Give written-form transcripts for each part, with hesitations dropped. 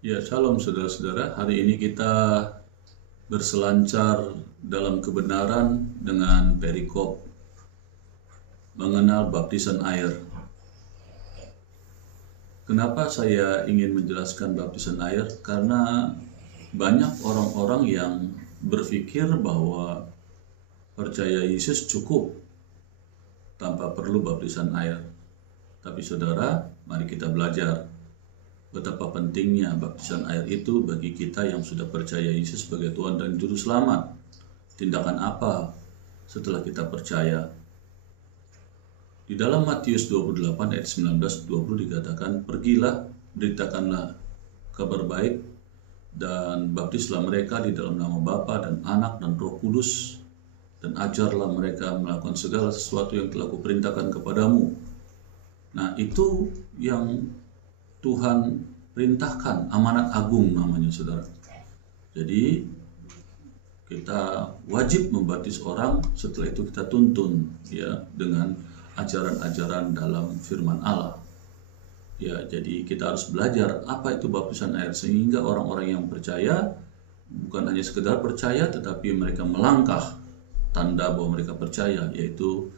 Ya, shalom saudara-saudara. Hari ini kita berselancar dalam kebenaran dengan perikop mengenal baptisan air. Kenapa saya ingin menjelaskan baptisan air? Karena banyak orang-orang yang berpikir bahwa percaya Yesus cukup tanpa perlu baptisan air. Tapi saudara, mari kita belajar betapa pentingnya baptisan air itu bagi kita yang sudah percaya Yesus sebagai Tuhan dan Juru Selamat. Tindakan apa setelah kita percaya? Di dalam Matius 28 ayat 19-20 dikatakan, "Pergilah, beritakanlah kabar baik, dan baptislah mereka di dalam nama Bapa dan Anak dan Roh Kudus, dan ajarlah mereka melakukan segala sesuatu yang telah kuperintahkan kepadamu." Nah, itu yang Tuhan perintahkan, amanat agung namanya saudara. Jadi kita wajib membaptis orang, setelah itu kita tuntun ya dengan ajaran-ajaran dalam firman Allah. Ya, jadi kita harus belajar apa itu baptisan air sehingga orang-orang yang percaya bukan hanya sekedar percaya tetapi mereka melangkah tanda bahwa mereka percaya, yaitu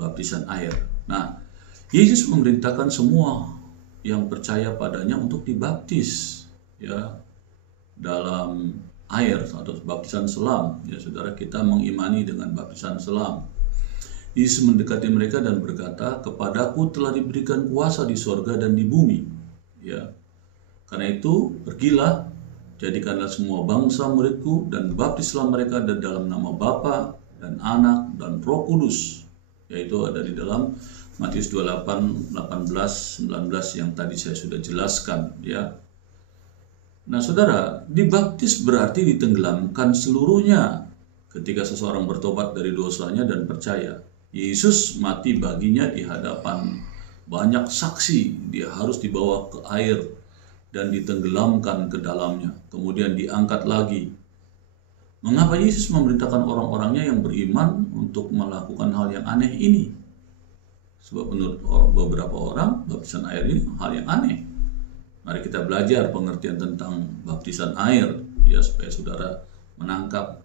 baptisan air. Nah, Yesus memerintahkan semua yang percaya padanya untuk dibaptis ya dalam air atau baptisan selam. Ya saudara, kita mengimani dengan baptisan selam. Yesus mendekati mereka dan berkata, "Kepadaku telah diberikan kuasa di sorga dan di bumi." Ya. Karena itu, pergilah, jadikanlah semua bangsa muridku dan baptislah mereka dalam nama Bapa dan Anak dan Roh Kudus. Yaitu ada di dalam Matius 28, 18, 19 yang tadi saya sudah jelaskan ya. Nah saudara, dibaptis berarti ditenggelamkan seluruhnya ketika seseorang bertobat dari dosanya dan percaya. Yesus mati baginya di hadapan banyak saksi. Dia harus dibawa ke air dan ditenggelamkan ke dalamnya, kemudian diangkat lagi. Mengapa Yesus memerintahkan orang-orangnya yang beriman untuk melakukan hal yang aneh ini? Sebab menurut beberapa orang, baptisan air ini hal yang aneh. Mari kita belajar pengertian tentang baptisan air, ya supaya saudara menangkap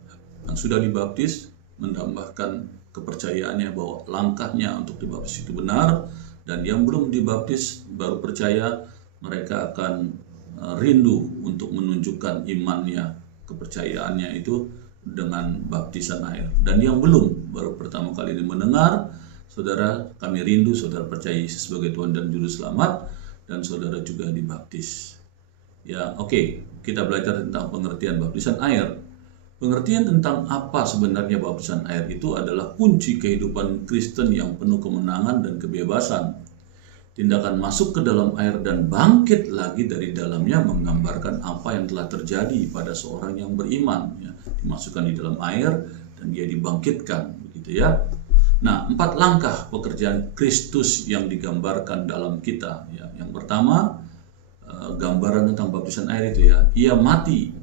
yang sudah dibaptis, menambahkan kepercayaannya bahwa langkahnya untuk dibaptis itu benar, dan yang belum dibaptis baru percaya, mereka akan rindu untuk menunjukkan imannya, kepercayaannya itu dengan baptisan air. Dan yang belum, baru pertama kali mendengar, saudara, kami rindu saudara percaya Yesus sebagai Tuhan dan Juru Selamat, dan saudara juga dibaptis. Ya, oke, kita belajar tentang pengertian baptisan air. Pengertian tentang apa sebenarnya baptisan air itu adalah kunci kehidupan Kristen yang penuh kemenangan dan kebebasan. Tindakan masuk ke dalam air dan bangkit lagi dari dalamnya menggambarkan apa yang telah terjadi pada seorang yang beriman. Ya, dimasukkan di dalam air dan dia dibangkitkan, begitu ya. Nah, 4 langkah pekerjaan Kristus yang digambarkan dalam kita. Ya, yang pertama, gambaran tentang baptisan air itu ya, ia mati.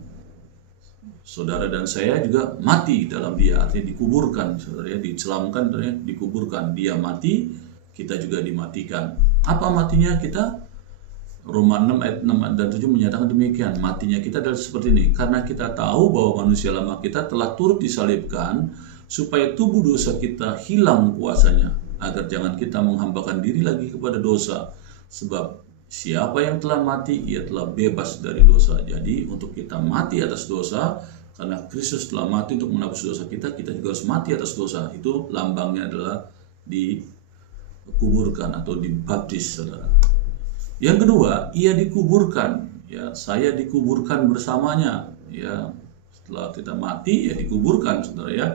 Saudara dan saya juga mati dalam dia, artinya dikuburkan. Saudara ya, dicelamkan, dikuburkan. Dia mati, kita juga dimatikan. Apa matinya kita? Roma 6 ayat 6 dan 7 menyatakan demikian. Matinya kita adalah seperti ini, karena kita tahu bahwa manusia lama kita telah turut disalibkan supaya tubuh dosa kita hilang kuasanya, agar jangan kita menghambakan diri lagi kepada dosa. Sebab siapa yang telah mati, ia telah bebas dari dosa. Jadi untuk kita mati atas dosa, karena Kristus telah mati untuk menebus dosa kita, kita juga harus mati atas dosa. Itu lambangnya adalah dikuburkan atau dibaptis, saudara. Yang kedua, ia dikuburkan. Ya, saya dikuburkan bersamanya. Ya, setelah kita mati, ya dikuburkan, saudara ya.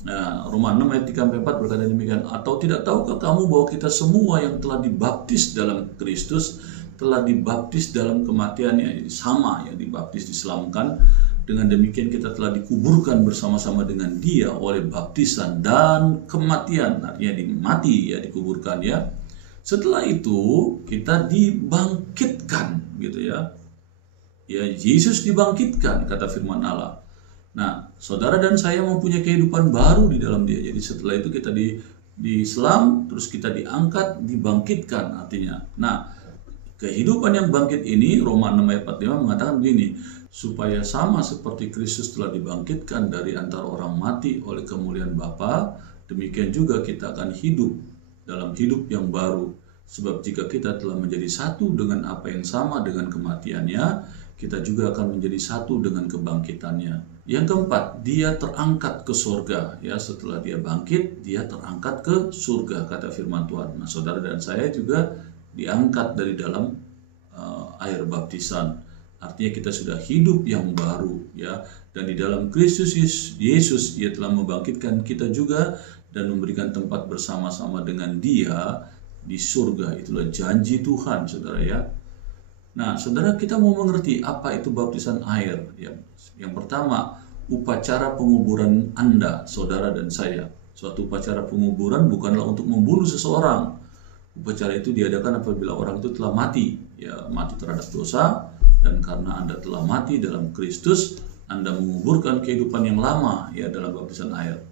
Nah, Roma 6 ayat 3-4 berkata demikian, "Atau tidak tahukah kamu bahwa kita semua yang telah dibaptis dalam Kristus telah dibaptis dalam kematiannya?" Jadi sama ya, dibaptis, diselamatkan. Dengan demikian kita telah dikuburkan bersama-sama dengan dia oleh baptisan dan kematian. Artinya mati ya, dikuburkan ya. Setelah itu kita dibangkitkan gitu ya. Ya, Yesus dibangkitkan kata firman Allah. Nah, saudara dan saya mempunyai kehidupan baru di dalam dia. Jadi setelah itu kita diselam, terus kita diangkat, dibangkitkan artinya. Nah, Kehidupan yang bangkit ini, Roma 6 ayat 45 mengatakan begini, supaya sama seperti Kristus telah dibangkitkan dari antara orang mati oleh kemuliaan Bapa, demikian juga kita akan hidup dalam hidup yang baru. Sebab jika kita telah menjadi satu dengan apa yang sama dengan kematiannya, kita juga akan menjadi satu dengan kebangkitannya. Yang keempat, dia terangkat ke surga. Ya, setelah dia bangkit, dia terangkat ke surga, kata firman Tuhan. Nah, saudara dan saya juga diangkat dari dalam air baptisan. Artinya kita sudah hidup yang baru, ya. Dan di dalam Kristus Yesus, Ia telah membangkitkan kita juga dan memberikan tempat bersama-sama dengan Dia di surga. Itulah janji Tuhan, saudara, ya. Nah, saudara, kita mau mengerti apa itu baptisan air. Yang pertama, upacara penguburan Anda, saudara dan saya. Suatu upacara penguburan bukanlah untuk membunuh seseorang. Upacara itu diadakan apabila orang itu telah mati, ya, mati terhadap dosa, dan karena Anda telah mati dalam Kristus, Anda menguburkan kehidupan yang lama, ya, dalam baptisan air.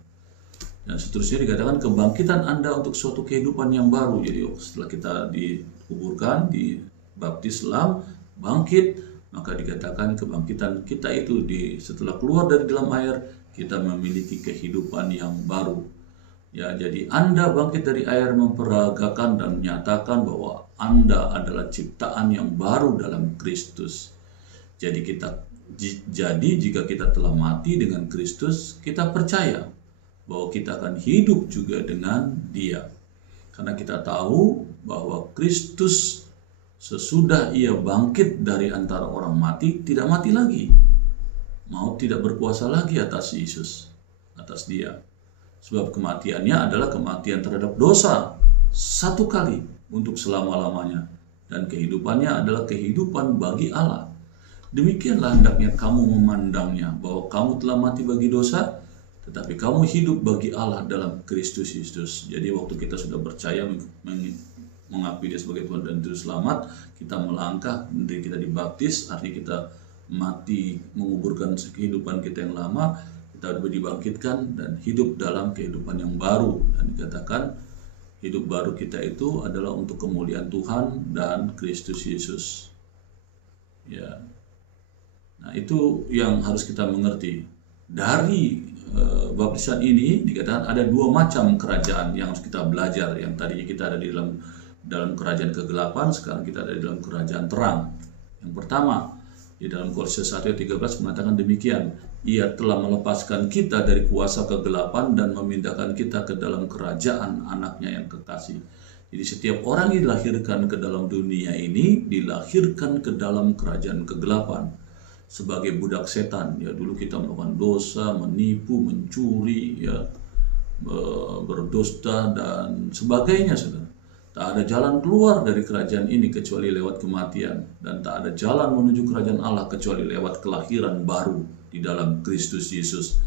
Dan seterusnya dikatakan kebangkitan Anda untuk suatu kehidupan yang baru. Jadi setelah kita dikuburkan, dibaptis selam, bangkit, maka dikatakan kebangkitan kita itu setelah keluar dari dalam air, kita memiliki kehidupan yang baru. Ya, jadi Anda bangkit dari air memperagakan dan menyatakan bahwa Anda adalah ciptaan yang baru dalam Kristus. Jadi jika kita telah mati dengan Kristus, kita percaya bahwa kita akan hidup juga dengan Dia. Karena kita tahu bahwa Kristus sesudah Ia bangkit dari antara orang mati, tidak mati lagi. Maut tidak berkuasa lagi atas Yesus, atas Dia. Sebab kematiannya adalah kematian terhadap dosa satu kali untuk selama-lamanya, dan kehidupannya adalah kehidupan bagi Allah. Demikianlah hendaknya kamu memandangnya, bahwa kamu telah mati bagi dosa, tetapi kamu hidup bagi Allah dalam Kristus Yesus. Jadi waktu kita sudah percaya mengakui Dia sebagai Tuhan dan Juru Selamat, kita melangkah, dari kita dibaptis, artinya kita mati menguburkan kehidupan kita yang lama, kita dibangkitkan dan hidup dalam kehidupan yang baru. Dan dikatakan hidup baru kita itu adalah untuk kemuliaan Tuhan dan Kristus Yesus. Ya. Nah, itu yang harus kita mengerti. Dari baptisan ini dikatakan ada dua macam kerajaan yang harus kita belajar. Yang tadinya kita ada di dalam kerajaan kegelapan, sekarang kita ada di dalam kerajaan terang. Yang pertama, di dalam Kolose 1 ayat 13 mengatakan demikian, Ia telah melepaskan kita dari kuasa kegelapan dan memindahkan kita ke dalam kerajaan anaknya yang kekasih. Jadi setiap orang yang dilahirkan ke dalam dunia ini dilahirkan ke dalam kerajaan kegelapan sebagai budak setan. Ya, dulu kita melakukan dosa, menipu, mencuri, ya, berdusta dan sebagainya, saudara. Tak ada jalan keluar dari kerajaan ini kecuali lewat kematian, dan tak ada jalan menuju kerajaan Allah kecuali lewat kelahiran baru di dalam Kristus Yesus.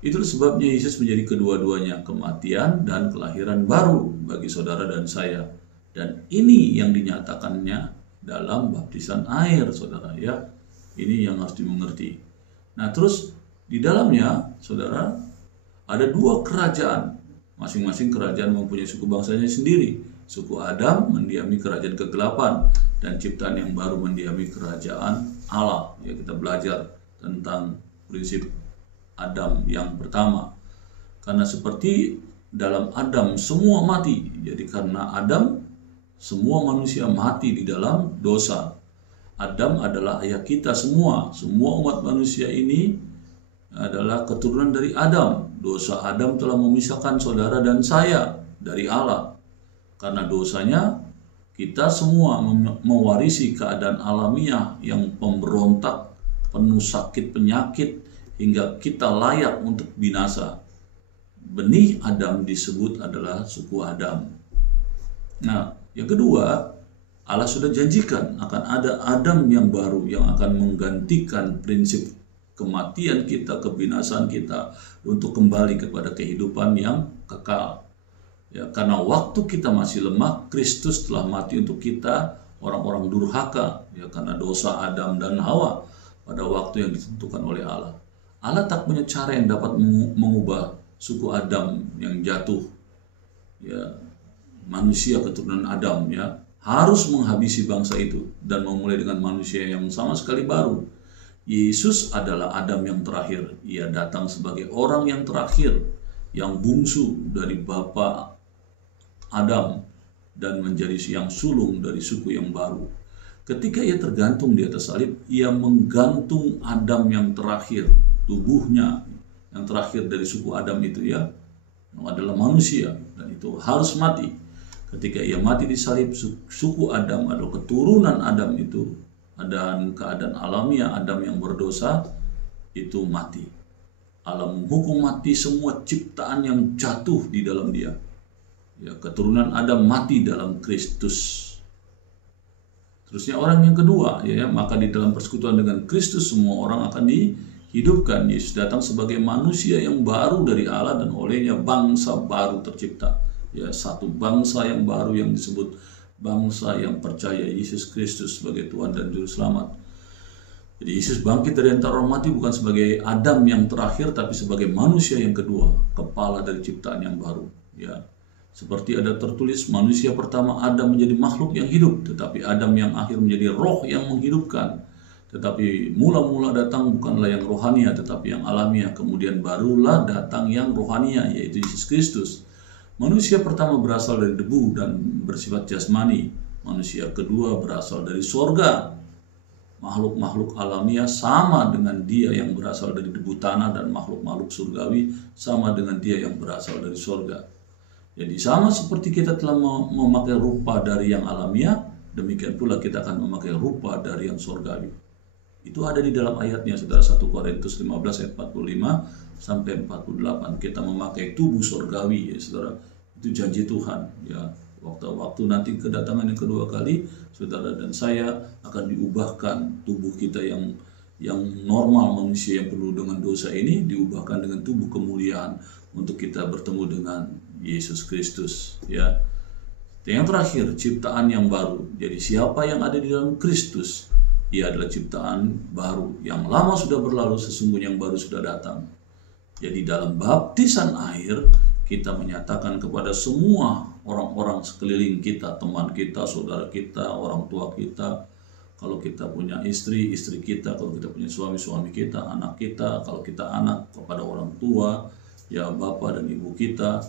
Itulah sebabnya Yesus menjadi kedua-duanya, kematian dan kelahiran baru bagi saudara dan saya. Dan ini yang dinyatakannya dalam baptisan air, saudara, ya. Ini yang harus dimengerti. Nah, terus di dalamnya, saudara, ada dua kerajaan. Masing-masing kerajaan mempunyai suku bangsanya sendiri. Suku Adam mendiami kerajaan kegelapan, dan ciptaan yang baru mendiami kerajaan Allah. Ya, kita belajar tentang prinsip Adam yang pertama. Karena seperti dalam Adam semua mati, jadi karena Adam semua manusia mati di dalam dosa. Adam adalah ayah kita semua. Semua umat manusia ini adalah keturunan dari Adam. Dosa Adam telah memisahkan saudara dan saya dari Allah. Karena dosanya, kita semua mewarisi keadaan alamiah yang pemberontak, penuh sakit penyakit, hingga kita layak untuk binasa. Benih Adam disebut adalah suku Adam. Nah, yang kedua, Allah sudah janjikan akan ada Adam yang baru yang akan menggantikan prinsip kematian kita, kebinasaan kita, untuk kembali kepada kehidupan yang kekal. Ya, karena waktu kita masih lemah, Kristus telah mati untuk kita, orang-orang durhaka, ya, karena dosa Adam dan Hawa pada waktu yang ditentukan oleh Allah. Allah tak punya cara yang dapat mengubah suku Adam yang jatuh, ya, manusia keturunan Adam, ya, harus menghabisi bangsa itu dan memulai dengan manusia yang sama sekali baru. Yesus adalah Adam yang terakhir. Ia datang sebagai orang yang terakhir, yang bungsu dari bapa Adam dan menjadi yang sulung dari suku yang baru. Ketika ia tergantung di atas salib, ia menggantung Adam yang terakhir, tubuhnya yang terakhir dari suku Adam itu yang adalah manusia, dan itu harus mati. Ketika ia mati di salib, suku Adam atau keturunan Adam itu, dan keadaan alamiah Adam yang berdosa itu mati. Allah menghukum mati semua ciptaan yang jatuh di dalam dia. Ya, keturunan Adam mati dalam Kristus. Terusnya orang yang kedua, ya, maka di dalam persekutuan dengan Kristus semua orang akan dihidupkan. Yesus datang sebagai manusia yang baru dari Allah dan olehnya bangsa baru tercipta. Ya, satu bangsa yang baru yang disebut bangsa yang percaya Yesus Kristus sebagai Tuhan dan Juru Selamat. Jadi Yesus bangkit dari antara orang mati bukan sebagai Adam yang terakhir, tapi sebagai manusia yang kedua, kepala dari ciptaan yang baru. Ya, seperti ada tertulis, manusia pertama Adam menjadi makhluk yang hidup, tetapi Adam yang akhir menjadi roh yang menghidupkan. Tetapi mula-mula datang bukanlah yang rohania, tetapi yang alamiah. Kemudian barulah datang yang rohania, yaitu Yesus Kristus. Manusia pertama berasal dari debu dan bersifat jasmani. Manusia kedua berasal dari sorga. Makhluk-makhluk alamiah sama dengan dia yang berasal dari debu tanah, dan makhluk-makhluk surgawi sama dengan dia yang berasal dari sorga. Jadi sama seperti kita telah memakai rupa dari yang alamiah, demikian pula kita akan memakai rupa dari yang sorgawi. Itu ada di dalam ayatnya, saudara, 1 Korintus 15 ayat 45 sampai 48. Kita memakai tubuh sorgawi, ya saudara. Itu janji Tuhan, ya. Waktu nanti kedatangan yang kedua kali, saudara dan saya akan diubahkan tubuh kita yang normal, manusia yang penuh dengan dosa ini, diubahkan dengan tubuh kemuliaan untuk kita bertemu dengan Yesus Kristus, ya. Yang terakhir, ciptaan yang baru. Jadi siapa yang ada di dalam Kristus, ia adalah ciptaan baru. Yang lama sudah berlalu, sesungguhnya yang baru sudah datang. Jadi dalam baptisan air, kita menyatakan kepada semua orang-orang sekeliling kita, teman kita, saudara kita, orang tua kita, kalau kita punya istri, istri kita, kalau kita punya suami, suami kita, anak kita, kalau kita anak, kepada orang tua, ya bapak dan ibu kita,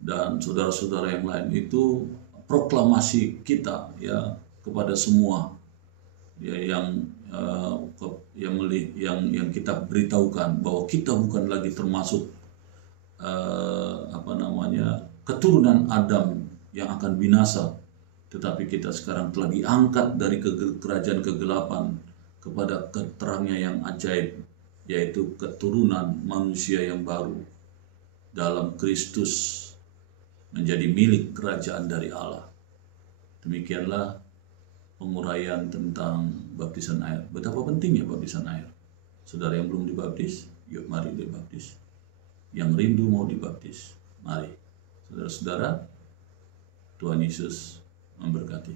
dan saudara-saudara yang lain. Itu proklamasi kita, ya, kepada semua, ya, yang kita beritahukan bahwa kita bukan lagi termasuk keturunan Adam yang akan binasa, tetapi kita sekarang telah diangkat dari kerajaan kegelapan kepada terangnya yang ajaib, yaitu keturunan manusia yang baru dalam Kristus, menjadi milik kerajaan dari Allah. Demikianlah penguraian tentang baptisan air. Betapa pentingnya baptisan air. Saudara yang belum dibaptis, yuk mari dibaptis. Yang rindu mau dibaptis, mari. Saudara-saudara, Tuhan Yesus memberkati.